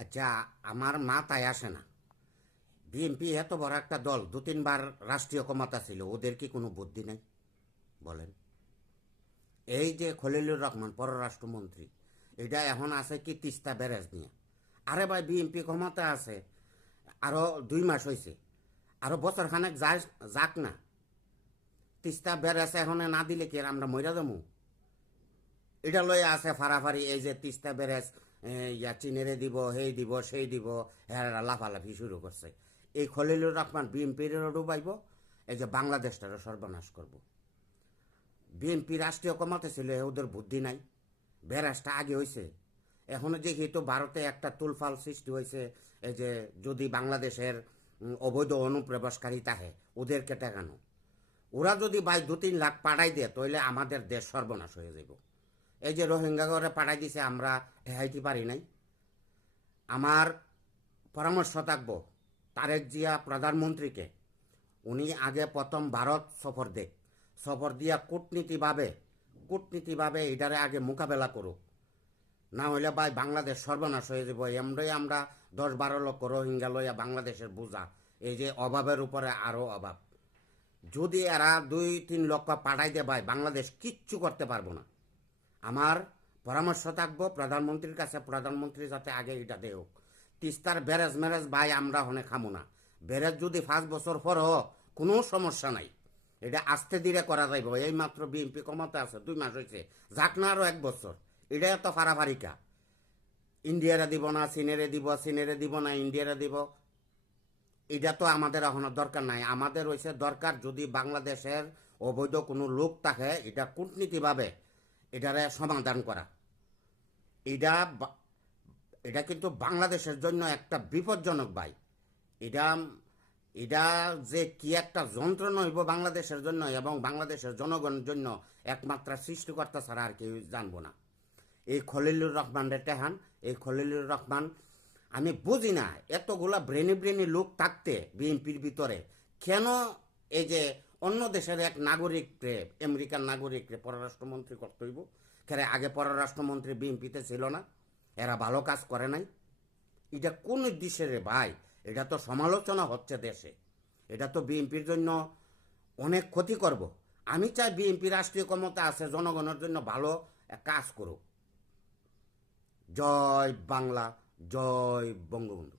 আচ্ছা, আমার মাথায় আসে না, বিএনপি এত বড় একটা দল, দু তিনবার রাষ্ট্রীয় ক্ষমতা ছিল, ওদের কি কোনো বুদ্ধি নেই? বলেন। এই যে খলিলুর রহমান পররাষ্ট্রমন্ত্রী, এটা এখন আছে কি তিস্তা ব্যারেজ নিয়ে। আরে ভাই, বিএনপি ক্ষমতা আছে আরো 2 মাস হয়েছে, আরো বছর খানেক যাক না। তিস্তা ব্যারেজ এখন না দিলে কি আর আমরা মইরা যাবো? এটা লয়ে আছে ফাড়াফাড়ি, এই যে তিস্তা ব্যারেজ ইয়া চিনেরে দিব, হেই দিব, সেই দিব, হ্যাঁ লাফালাফি শুরু করছে। এই খলিলুর রহমান বিএনপির ডুবাইব, এই যে বাংলাদেশটারও সর্বনাশ করব। বিএনপি রাষ্ট্রীয় ক্ষমতা ছিল, ওদের বুদ্ধি নাই। ব্যারাজটা আগে হয়েছে, এখনো দেখি তো ভারতে একটা তুলফাল সৃষ্টি হয়েছে। এই যে যদি বাংলাদেশের অবৈধ অনুপ্রবেশকারী থাকে, ওদেরকে ঠেকানো। ওরা যদি ভাই 2-3 লাখ পাঠাই দেয়, তাহলে আমাদের দেশ সর্বনাশ হয়ে যাব। এই যে রোহিঙ্গা করে পাঠাই দিছে, আমরা ঠেকাইতে পারি নাই। আমার পরামর্শ থাকবো তারেক জিয়া প্রধানমন্ত্রীকে, উনি আগে প্রথম ভারত সফর দেখ, সফর দিয়া কূটনীতিভাবে এটারে আগে মোকাবেলা করুক। না হইলে ভাই বাংলাদেশ সর্বনাশ হয়ে যাব। এমনই আমরা 10-12 লক্ষ রোহিঙ্গা লইয়া বাংলাদেশের বোঝা, এই যে অভাবের উপরে আরও অভাব। যদি এরা 2-3 লক্ষ পাঠাই দে ভাই, বাংলাদেশ কিচ্ছু করতে পারবো না। আমার পরামর্শ থাকবো প্রধানমন্ত্রীর কাছে, প্রধানমন্ত্রী যাতে আগে এটা দেও। তিস্তার ব্যারেজ ম্যারেজ ভাই আমরা হনে খামো না। ব্যারেজ যদি 5 বছর পর হোক, কোনো সমস্যা নাই, এটা আস্তে ধীরে করা যাইব। এই মাত্র বিএনপি ক্ষমতা আছে, 2 মাস হয়েছে, যাক না আরো 1 বছর। এটা এত ফাড়াফাড়িকা। ইন্ডিয়ারে দিব না, চীনেরে দিব না, ইন্ডিয়ারে দিব, এটা তো আমাদের এখনো দরকার নাই। আমাদের হয়েছে দরকার, যদি বাংলাদেশের অবৈধ কোনো লোক থাকে, এটা কূটনীতিভাবে এটারে সমাধান করা। এটা এটা কিন্তু বাংলাদেশের জন্য একটা বিপজ্জনক ভাই। এটা এটা যে কি একটা যন্ত্রণা হইব বাংলাদেশের জন্য এবং বাংলাদেশের জনগণের জন্য, একমাত্র সৃষ্টিকর্তা ছাড়া আর কেউ জানবো না। এই খলিলুর রহমান টেহান, এই খলিলুর রহমান, আমি বুঝি না এতগুলা ব্রেনি লোক থাকতে বিএনপির ভিতরে কেন এই যে অন্য দেশের এক নাগরিককে, আমেরিকান নাগরিককে পররাষ্ট্রমন্ত্রী করতে হইব। কেন আগে পররাষ্ট্রমন্ত্রী বিএনপিতে ছিল না? এরা ভালো কাজ করে নাই? এটা কোন দেশের ভাই? এটা তো সমালোচনা হচ্ছে দেশে, এটা তো বিএনপির জন্য অনেক ক্ষতি করব। আমি চাই বিএনপি রাষ্ট্রীয় ক্ষমতা আছে, জনগণের জন্য ভালো কাজ করুক। জয় বাংলা, জয় বঙ্গবন্ধু।